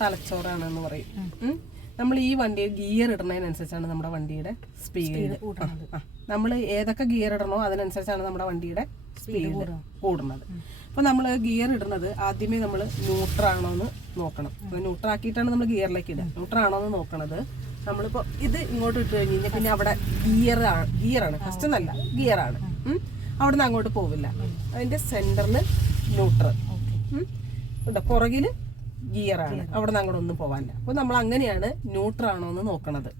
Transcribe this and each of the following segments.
തലച്ചോറാണെന്ന് പറയും. നമ്മൾ ഈ വണ്ടിയിൽ ഗിയർ ഇടുന്നതിനനുസരിച്ചാണ് നമ്മുടെ വണ്ടിയുടെ സ്പീഡ്. നമ്മൾ ഏതൊക്കെ ഗിയർ ഇടണോ അതിനനുസരിച്ചാണ് നമ്മുടെ വണ്ടിയുടെ സ്പീഡ് കൂടുന്നത്. അപ്പോൾ നമ്മൾ ഗിയർ ഇടുന്നത് ആദ്യമേ നമ്മൾ ന്യൂട്രാണോ എന്ന് നോക്കണം. ന്യൂട്രാക്കിയിട്ടാണ് നമ്മൾ ഗിയറിലേക്ക് ഇടുക. ന്യൂട്രാണോ എന്ന് നോക്കണത് നമ്മളിപ്പോൾ ഇത് ഇങ്ങോട്ട് ഇട്ട് കഴിഞ്ഞ് കഴിഞ്ഞാൽ പിന്നെ അവിടെ ഗിയറാണ് ഫസ്റ്റ് എന്നല്ല ഗിയറാണ്. അവിടെ നിന്ന് അങ്ങോട്ട് പോവില്ല. അതിൻ്റെ സെൻറ്ററിൽ ന്യൂട്രൽ, പുറകിൽ ഗിയറാണ്, അവിടെ നിന്ന് അങ്ങോട്ട് ഒന്നും പോകാനില്ല. അപ്പോൾ നമ്മൾ അങ്ങനെയാണ് ന്യൂട്രാണോ എന്ന് നോക്കണത്.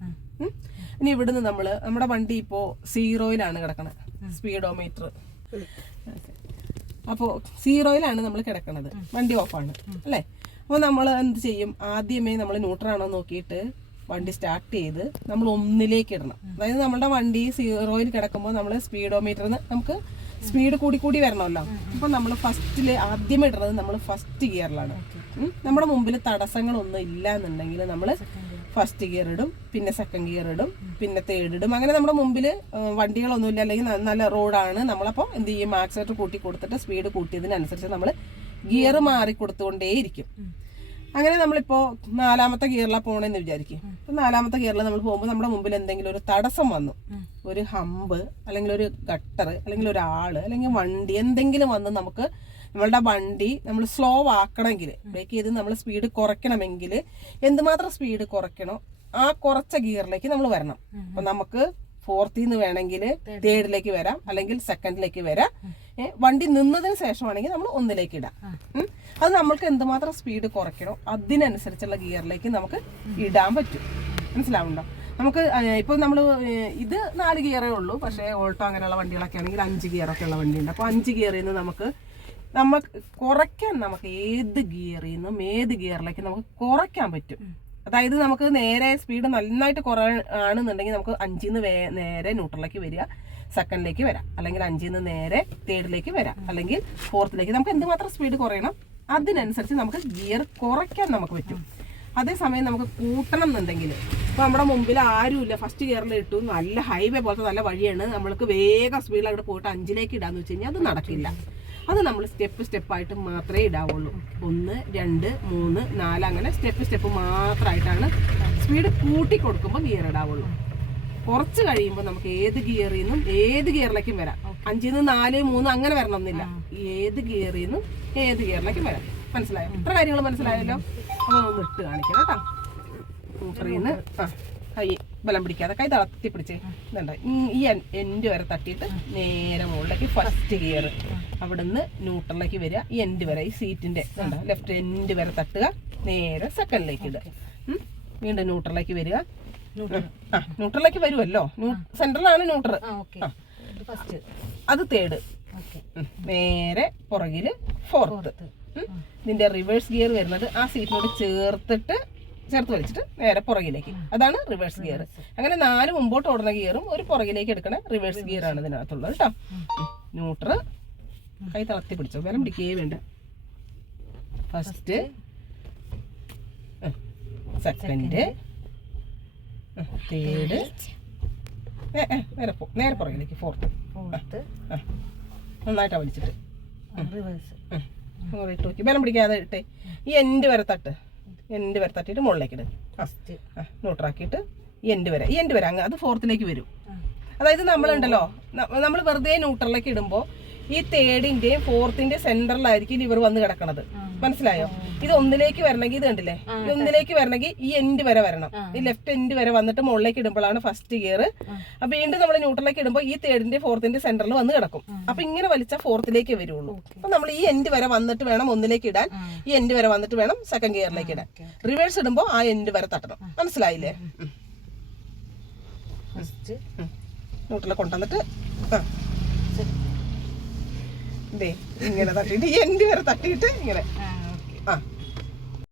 ഇനി ഇവിടുന്ന് നമ്മുടെ വണ്ടി ഇപ്പോൾ 0-യിലാണ് കിടക്കണത്, സ്പീഡോമീറ്റർ. അപ്പോൾ 0-യിലാണ് നമ്മൾ കിടക്കണത്, വണ്ടി ഓഫാണ് അല്ലേ. അപ്പോൾ നമ്മൾ എന്ത് ചെയ്യും, ആദ്യമേ നമ്മൾ ന്യൂട്രാണോ നോക്കിയിട്ട് വണ്ടി സ്റ്റാർട്ട് ചെയ്ത് നമ്മൾ 1-ലേക്ക് ഇടണം. അതായത് നമ്മുടെ വണ്ടി 0-യിൽ കിടക്കുമ്പോൾ നമ്മൾ സ്പീഡോമീറ്ററിന് നമുക്ക് സ്പീഡ് കൂടി വരണമല്ലോ. അപ്പം നമ്മൾ ആദ്യമേ ഇടുന്നത് നമ്മൾ ഫസ്റ്റ് ഗിയറിലാണ്. നമ്മുടെ മുമ്പിൽ തടസ്സങ്ങളൊന്നും ഇല്ല എന്നുണ്ടെങ്കിൽ നമ്മൾ ഫസ്റ്റ് ഗിയർ ഇടും, പിന്നെ സെക്കൻഡ് ഗിയർ ഇടും, പിന്നെ തേർഡ് ഇടും. അങ്ങനെ നമ്മുടെ മുമ്പിൽ വണ്ടികളൊന്നുമില്ല, അല്ലെങ്കിൽ നല്ല റോഡാണ്, നമ്മളപ്പോൾ എന്ത് ചെയ്യും, ആക്സിലേറ്റർ കൂട്ടി കൊടുത്തിട്ട് സ്പീഡ് കൂട്ടിയതിനനുസരിച്ച് നമ്മൾ ഗിയർ മാറി കൊടുത്തുകൊണ്ടേയിരിക്കും. അങ്ങനെ നമ്മളിപ്പോൾ 4-ാമത്തെ ഗിയറിലാണ് പോകണമെന്ന് വിചാരിക്കും. അപ്പം 4-ാമത്തെ ഗിയറിൽ നമ്മൾ പോകുമ്പോൾ നമ്മുടെ മുമ്പിൽ എന്തെങ്കിലും ഒരു തടസ്സം വന്നു, ഒരു ഹമ്പ് അല്ലെങ്കിൽ ഒരു ഗട്ടർ അല്ലെങ്കിൽ ഒരാള് അല്ലെങ്കിൽ വണ്ടി എന്തെങ്കിലും വന്ന് നമുക്ക് നമ്മളുടെ വണ്ടി നമ്മൾ സ്ലോ ആക്കണമെങ്കിൽ, ബ്രേക്ക് ചെയ്ത് നമ്മൾ സ്പീഡ് കുറയ്ക്കണമെങ്കിൽ എന്തുമാത്രം സ്പീഡ് കുറയ്ക്കണോ ആ കുറച്ച ഗിയറിലേക്ക് നമ്മൾ വരണം. അപ്പം നമുക്ക് 4th നിന്ന് വേണമെങ്കിൽ 3rd-ലേക്ക് വരാം, അല്ലെങ്കിൽ 2nd-ലേക്ക് വരാം. വണ്ടി നിന്നതിന് ശേഷമാണെങ്കിൽ നമ്മൾ 1-ലേക്ക് ഇടാം. അത് നമ്മൾക്ക് എന്തുമാത്രം സ്പീഡ് കുറയ്ക്കണോ അതിനനുസരിച്ചുള്ള ഗിയറിലേക്ക് നമുക്ക് ഇടാൻ പറ്റും. മനസ്സിലാവുന്നുണ്ടോ? നമുക്ക് ഇപ്പോൾ നമ്മൾ ഇത് 4 ഗിയറേ ഉള്ളൂ, പക്ഷേ ഓൾട്ടോ അങ്ങനെയുള്ള വണ്ടികളൊക്കെ ആണെങ്കിൽ 5 ഗിയറൊക്കെ ഉള്ള വണ്ടിയുണ്ട്. അപ്പോൾ 5 ഗിയറിൽ നിന്ന് നമുക്ക് കുറയ്ക്കാൻ, നമുക്ക് ഏത് ഗിയറിൽ നിന്നും ഏത് ഗിയറിലേക്ക് നമുക്ക് കുറയ്ക്കാൻ പറ്റും. അതായത് നമുക്ക് നേരെ സ്പീഡ് നന്നായിട്ട് കുറയാണെന്നുണ്ടെങ്കിൽ നമുക്ക് 5-ന്ന് നേരെ ന്യൂട്രലിലേക്ക് വരിക, 2nd-ലേക്ക് വരാം, അല്ലെങ്കിൽ 5-ന്ന് നേരെ 3rd-ലേക്ക് വരാം, അല്ലെങ്കിൽ 4th-ലേക്ക്. നമുക്ക് എന്തുമാത്രം സ്പീഡ് കുറയണം അതിനനുസരിച്ച് നമുക്ക് ഗിയർ കുറയ്ക്കാൻ നമുക്ക് പറ്റും. അതേസമയം നമുക്ക് കൂട്ടണം എന്നുണ്ടെങ്കിൽ, ഇപ്പോൾ നമ്മുടെ മുമ്പിൽ ആരുമില്ല, ഫസ്റ്റ് ഗിയറിൽ ഇട്ടു, നല്ല ഹൈവേ പോലത്തെ നല്ല വഴിയാണ്, നമ്മൾക്ക് വേഗം സ്പീഡിൽ അങ്ങോട്ട് പോയിട്ട് 5-ലേക്ക് ഇടാന്ന് വെച്ച് കഴിഞ്ഞാൽ അത് നടക്കില്ല. അത് നമ്മൾ സ്റ്റെപ്പായിട്ട് മാത്രമേ ഇടാവുള്ളൂ. 1, 2, 3, 4 അങ്ങനെ സ്റ്റെപ്പ് മാത്രമായിട്ടാണ് സ്പീഡ് കൂട്ടി കൊടുക്കുമ്പോൾ ഗിയർ ഇടാവുള്ളൂ. കുറച്ച് കഴിയുമ്പോൾ നമുക്ക് ഏത് ഗിയറിൽ നിന്നും ഏത് ഗിയറിലേക്കും വരാം. 5-ന്ന് 4, 3 അങ്ങനെ വരണമെന്നില്ല, ഏത് ഗിയറിൽ നിന്നും ഏത് ഗിയറിലേക്കും വരാം. മനസ്സിലായോ? ഇത്ര കാര്യങ്ങൾ മനസ്സിലായല്ലോ. അപ്പോൾ ഒന്ന് ഇട്ട് കാണിക്കണം കേട്ടോ. മൂത്രയിന്ന് കൈ ബലം പിടിക്കാതെ കൈ തളർത്തി പിടിച്ച് ഇതുണ്ട്, ഈ എൻഡ് വരെ തട്ടിയിട്ട് നേരെ മുകളിലേക്ക് ഫസ്റ്റ് ഗിയർ, അവിടുന്ന് ന്യൂട്രലിലേക്ക് വരിക, ഈ എൻഡ് വരെ, ഈ സീറ്റിന്റെ ലെഫ്റ്റ് എൻഡ് വരെ തട്ടുക, നേരെ 2nd-ലേക്ക് ഇടുക, വീണ്ടും ന്യൂട്രലിലേക്ക് വരിക. ന്യൂട്രലിലേക്ക് വരുമല്ലോ, സെൻട്രലാണ് ന്യൂട്രൽ, അത് 3rd, നേരെ പുറകില് 4th. ഇതിന്റെ റിവേഴ്സ് ഗിയർ വരുന്നത് ആ സീറ്റിനോട് ചേർത്ത് വലിച്ചിട്ട് നേരെ പുറകിലേക്ക്, അതാണ് റിവേഴ്സ് ഗിയർ. അങ്ങനെ 4 മുമ്പോട്ട് ഓടുന്ന ഗിയറും ഒരു പുറകിലേക്ക് എടുക്കണ റിവേഴ്സ് ഗിയർ ആണ് ഇതിനകത്തുള്ളത് കേട്ടോ. ന്യൂട്രൽ കൈ തളർത്തി പിടിച്ചോ, ബലം പിടിക്കുകയേ വേണ്ട. ഫസ്റ്റ്, 2nd, 3rd, നേരെ പുറകിലേക്ക് 4th. നന്നായിട്ടാ വലിച്ചിട്ട് ഇട്ട് നോക്കി, ബലം പിടിക്കാതെ ഇട്ടേ. ഈ എൻഡ് വരെ തട്ടിയിട്ട് മുകളിലേക്ക് ഇടും. ന്യൂട്രാക്കിയിട്ട് ഈ എൻഡ് വരെ അങ്ങ് അത് 4th-ലേക്ക് വരും. അതായത് നമ്മളുണ്ടല്ലോ, നമ്മൾ വെറുതെ ന്യൂട്രലിലേക്ക് ഇടുമ്പോൾ ഈ 3rd-ന്റെയും 4th-ന്റെയും സെന്ററിലായിരിക്കും ലിവർ വന്ന് കിടക്കണത്. മനസ്സിലായോ? ഇത് 1-ലേക്ക് വരണമെങ്കിൽ, ഇത് കണ്ടില്ലേ, ഈ 1-ലേക്ക് വരണമെങ്കിൽ ഈ എൻഡ് വരെ വരണം. ഈ ലെഫ്റ്റ് എൻഡ് വരെ വന്നിട്ട് മുകളിലേക്ക് ഇടുമ്പോഴാണ് ഫസ്റ്റ് ഗിയർ. അപ്പൊ വീണ്ടും നമ്മൾ ന്യൂട്രലിലേക്ക് ഇടുമ്പോൾ ഈ 3rd-ന്റെയും 4th-ന്റെയും സെന്ററിൽ വന്ന് കിടക്കും. അപ്പൊ ഇങ്ങനെ വലിച്ചാൽ 4th-ലേക്ക് വരുള്ളൂ. അപ്പൊ നമ്മൾ ഈ എൻഡ് വരെ വന്നിട്ട് വേണം 1-ലേക്ക് ഇടാൻ, ഈ എൻഡ് വരെ വന്നിട്ട് വേണം 2nd ഗിയറിലേക്ക് ഇടാൻ. റിവേഴ്സ് ഇടുമ്പോൾ ആ എൻഡ് വരെ തട്ടണം. മനസ്സിലായില്ലേ? ന്യൂട്രലിൽ കൊണ്ടുവന്നിട്ട് ഇങ്ങനെ തട്ടിയിട്ട് ഈ എൻഡ് വരെ തട്ടിയിട്ട് ഇങ്ങനെ